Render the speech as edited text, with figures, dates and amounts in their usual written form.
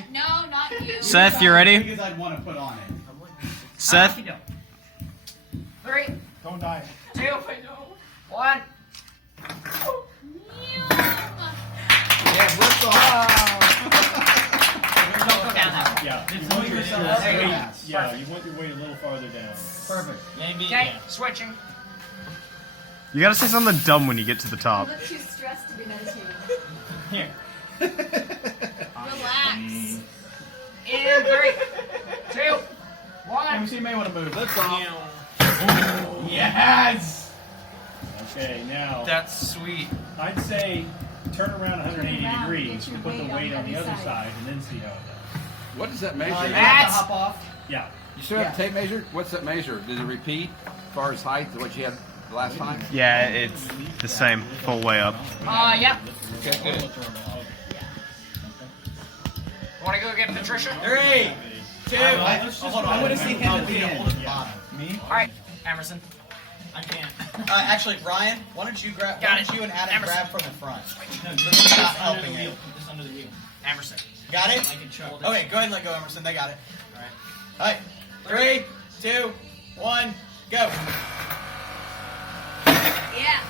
No, not you. Seth, you ready? Because I'd want to put on it. Seth? 3, Don't die. 2, 1. Yeah, ripped off. Don't go down that way. Yeah, It's you want moving your yourself weight- very weight- fast. yeah, you want your weight a little farther down. Perfect. Maybe. Okay, switching. You gotta say something dumb when you get to the top. You look too stressed to be meditating. Here. Relax. In 3, 2, 1. MC may want to move. Let's off. Yes. Okay, now That's sweet. I'd say turn around 180 Turn around, degrees get your and put the weight weight on on the the other other side. side, and then see how it does. What does that measure? You You have to That's- hop off. Yeah. still have a tape measure? What's that measure? Does it repeat as far as height to what you had the last time? Yeah, it's the same, full way up. Yeah. Okay, good. Want to go get Patricia? 3, 2. Hold I want to see him at the end. Me? Alright, Emerson. I can't. Actually, Ryan, why don't you grab? Got Why it. don't you and Adam Emerson. grab from the front? No, So he's not under the helping wheel. it. Just under the wheel. Emerson. Got it? I can chuck. Okay, go ahead and let go, Emerson. They got it. Alright. All right. 3, 2, 1, go. Yeah.